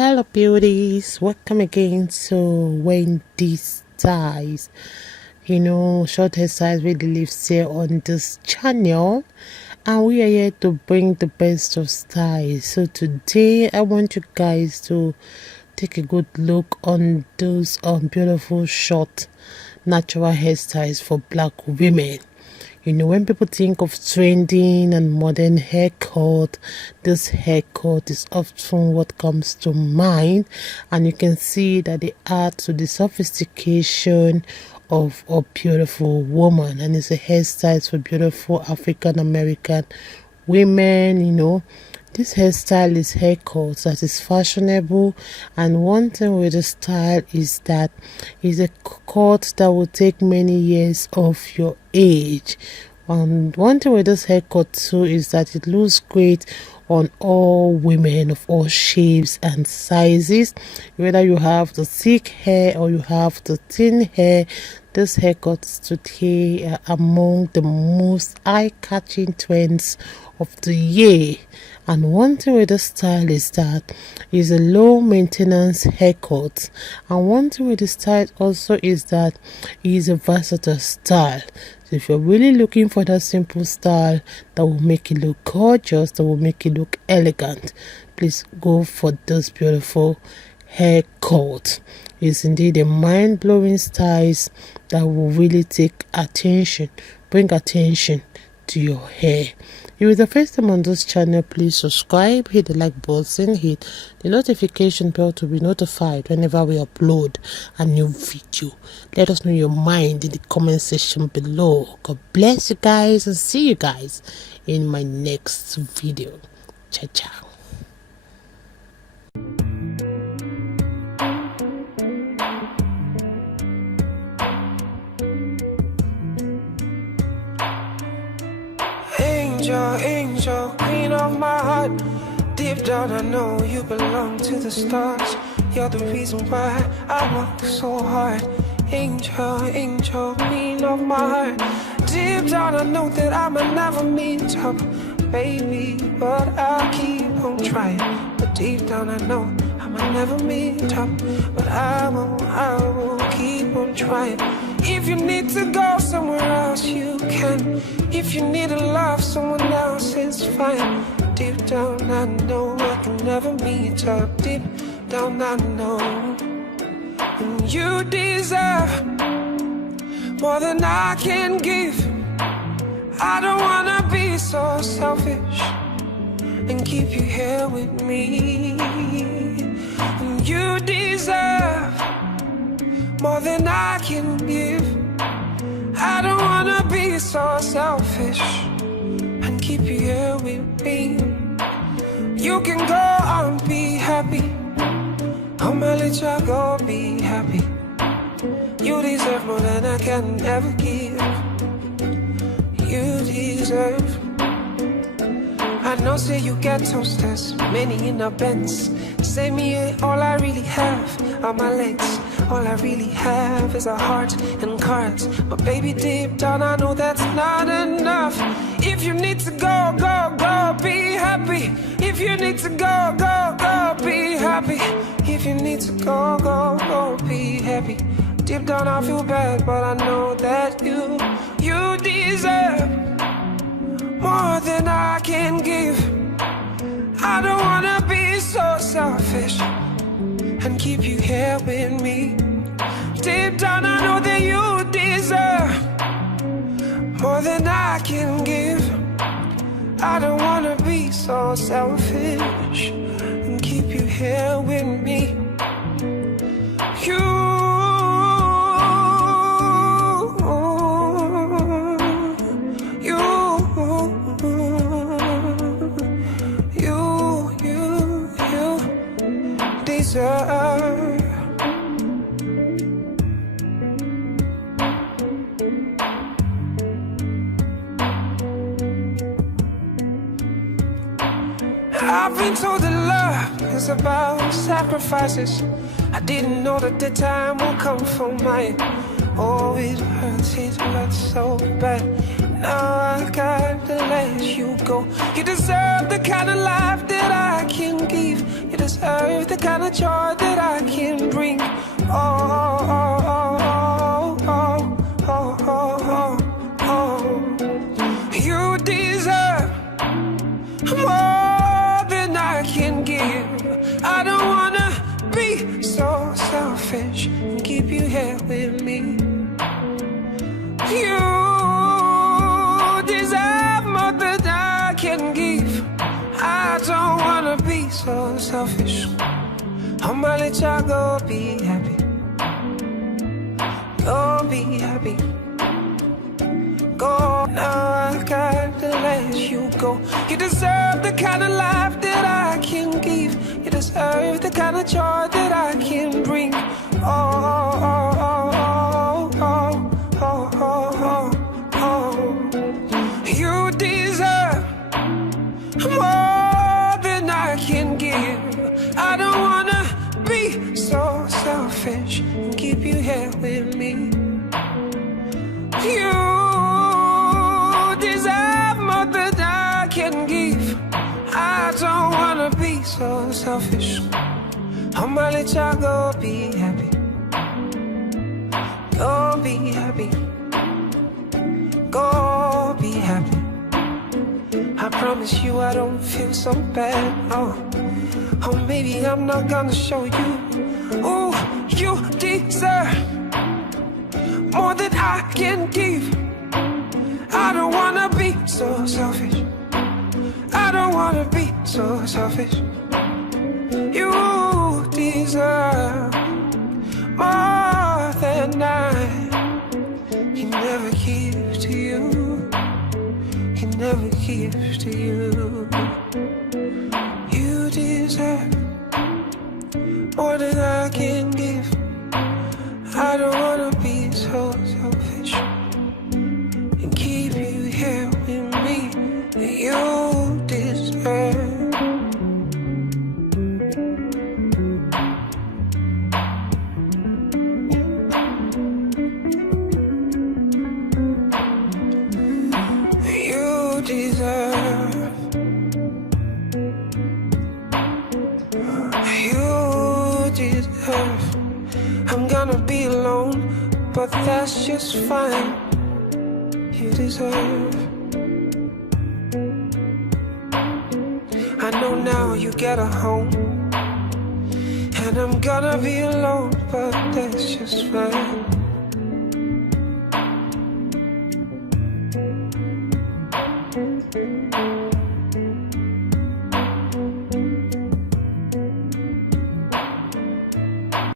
Hello beauties, welcome again to Wendy's styles. Short hairstyles really lives here on this channel, and we are here to bring the best of styles. So today I want you guys to take a good look on those beautiful short natural hairstyles for black women. When people think of trending and modern haircut, this haircut is often what comes to mind, and you can see that they add to the sophistication of a beautiful woman, and it's a hairstyle for beautiful African American women. This hairstyle is haircut that is fashionable, and one thing with the style is that it's a cut that will take many years of your age. And one thing with this haircut too is that it looks great on all women of all shapes and sizes. Whether you have the thick hair or you have the thin hair, this haircut today are among the most eye-catching trends of the year. And one thing with the style is that it's a low maintenance haircut, and one thing with the style also is that it's a versatile style. So if you're really looking for that simple style that will make you look gorgeous, that will make you look elegant, please go for this beautiful haircut. It's indeed a mind-blowing style that will really bring attention to your hair. If you're the first time on this channel, please subscribe, hit the like button, hit the notification bell to be notified whenever we upload a new video. Let us know your mind in the comment section below. God bless you guys, and see you guys in my next video. Ciao ciao. Angel, queen of my heart. Deep down I know you belong to the stars. You're the reason why I work so hard. Angel, queen of my heart. Deep down I know that I'ma never meet up, baby, but I'll keep on trying. But deep down I know I'ma never meet up, but I will keep on trying. If you need to go somewhere else, you can. If you need to love someone else, it's fine. Deep down I know I can never meet up. Deep down I know. And you deserve more than I can give. I don't wanna be so selfish and keep you here with me. And you deserve more than I can give. I don't wanna be so selfish and keep you here with me. You can go and be happy. I'ma let you go be happy. You deserve more than I can ever give. You deserve. I know say you get toasters, many in a Benz. Say me all I really have are my legs. All I really have is a heart and cards. But baby, deep down I know that's not enough. If you need to go, be happy. If you need to go, be happy. If you need to go, be happy. Deep down I feel bad, but I know that you deserve more than I can give. I don't wanna be so selfish and keep you here with me. Deep down I know that you deserve more than I can give. I don't wanna be so selfish and keep you here with me. You deserve. I've been told that love is about sacrifices. I didn't know that the time will come for mine. Oh, it hurts so bad. Now I got to let you go. You deserve the kind of life that I can give. You deserve the kind of joy that I can bring. Oh, oh, oh, oh, oh, oh, oh, oh. You deserve more than I can give. I don't wanna be so selfish and keep you here with me. You deserve more than I can give. I don't wanna be so selfish. I'ma let y'all go be happy. Go be happy. Go, now I gotta let you go. You deserve the kind of life that I can give. You deserve the kind of joy that I can bring. Oh, oh, oh, oh, oh, oh, oh, oh. You deserve more than I can give. I don't wanna be so selfish and keep you here with me. You deserve more than I can give. I don't wanna be so selfish. I'ma let y'all go be happy. Go be happy. Go be happy. I promise you I don't feel so bad. Oh, maybe I'm not gonna show you. Oh, you deserve more than I can give. I don't wanna be so selfish. I don't wanna be so selfish. You deserve more than I can never give to you. Can never give to you. You deserve more than I can give. I don't wanna be so selfish and keep you here with me. You deserve. You deserve. You deserve. I'm gonna be alone, but that's just fine. You deserve. I know now you get a home, and I'm gonna be alone, but that's just fine.